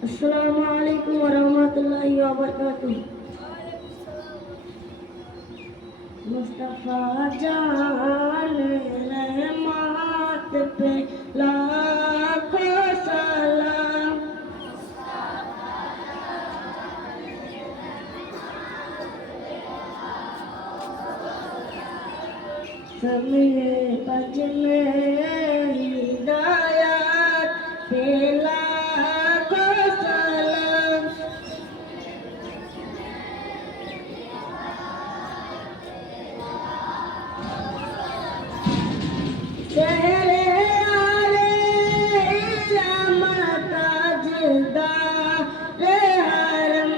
Assalamualaikum warahmatullahi wabarakatuh. Mustafa जान रहमत पे लाखों सलाम। समय बज में हिदायत पे लाखों सलाम। शहरे आले इल्म ताजदार हरम।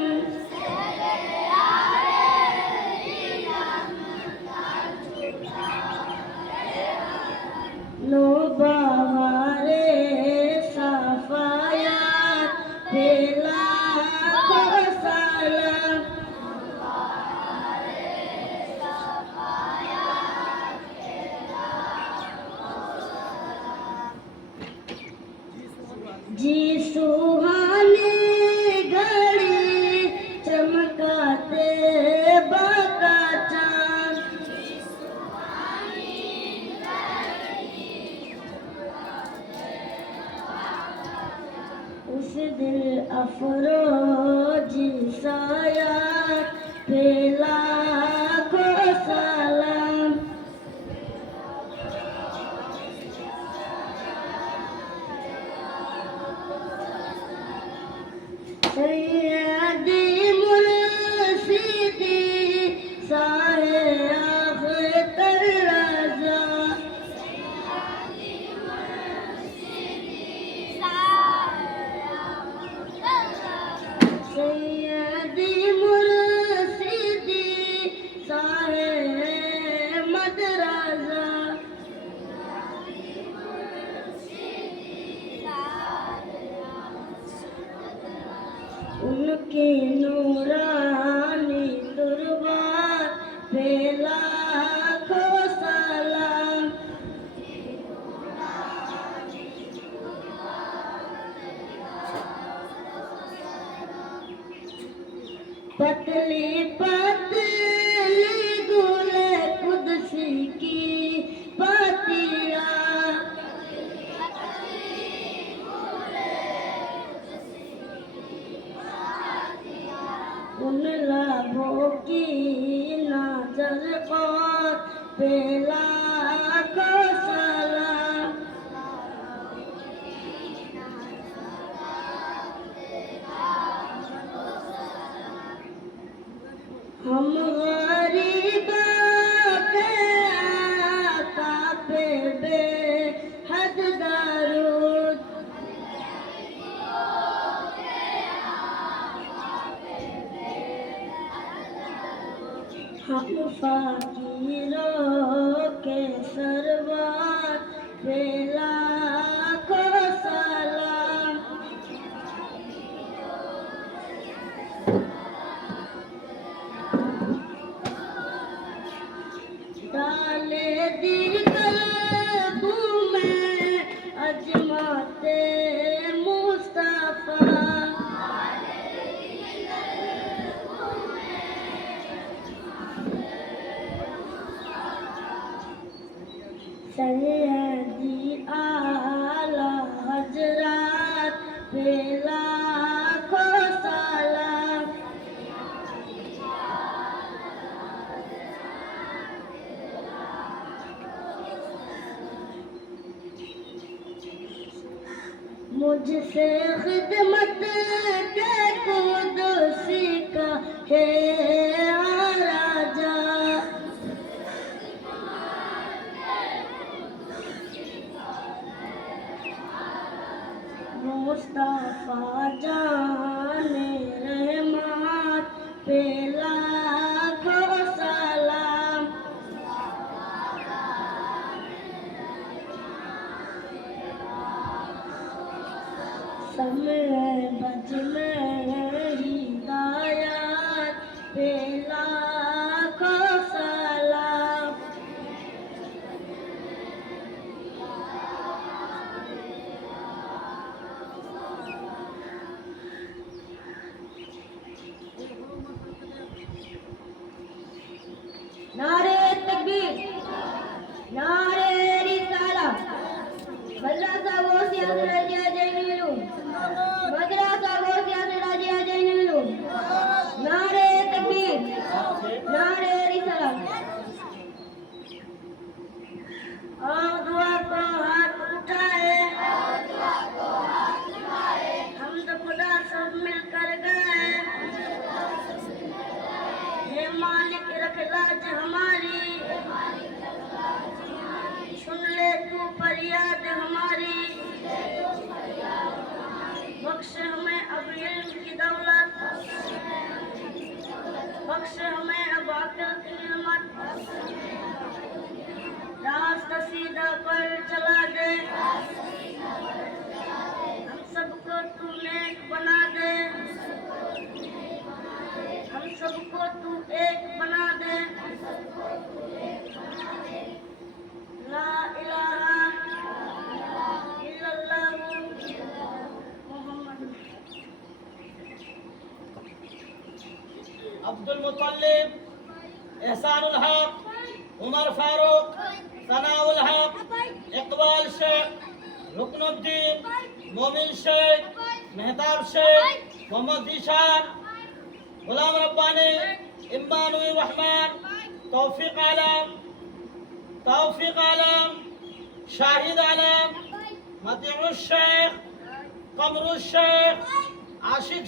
लो बहारे सफायात पे लाखों सलाम। जी सुहानी घड़ी चमकाते बाका चांद। उस दिल अफरोजी सायात पे लाखों सलाम। सैयदी मुर्शिदी साहे अख्तर रज़ा। सैयदी मुर्शिदी साहे मदरजा। उनके नूरानी दुर्बार पे लाखों सलाम। पतली पतली गुले कुदसी की पतिया। उन लाभों की नजर और पे लाखों सलाम। हम गरीबों के आका पे बेहद दरूद। हम फकीरों के सरवार पे लाखों सलाम। डाले दिल कल्बों में अजमाते मुस्तफा। सैयदी आला हज़रत मुझसे खिदमत के कुदसी का है राजा। मुस्तफा जाने रहमत पे लाखों सलाम। समय बज में हिदायत पे लाखों सलाम। नारे तकबीर, नारे रिसाला, मदरसा गौसिया राजिया जैनुल उलूम, मदरसा गौसिया राजिया जैनुल उलूम। नारे तकबीर, नारे रिसाला। और दुआ को हाथ उठाए, हम तो खुदा सब मिलकर गए। हे मालिक रख लाज हमारी, सुन ले तू फरियाद हमारी। बख्श हमें अब इल्म की दौलत, बख्श हमें अब अक़ल की निअमत। रास्ता सीधा पर चला दे, हम सबको तू नेक बना दे, हम सबको तू एक बना दे। ला इलाहा इल्लल्लाह मुहम्मद। अब्दुल मुत्तलिब, एहसानुल हक, उमर फारूक, सनाउल हक, इकबाल शेख, रुकनुद्दीन, मोमिन शेख, मेहताब शेख, मोहम्मद जीशान, गुलाम रब्बानी, इमानुल रहमान, तौफीक आलम, शाहिद आलम, मतीउल शेख, कमरुल शेख, आशिक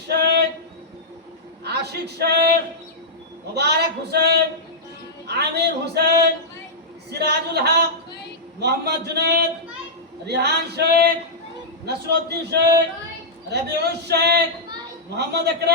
शेख, मुबारक हुसैन, आमिर हुसैन, सिराजुल हक, मोहम्मद जुनैद, रिहान शेख, नसरुद्दीन शेख, रबीउल शेख, मोहम्मद अकरम।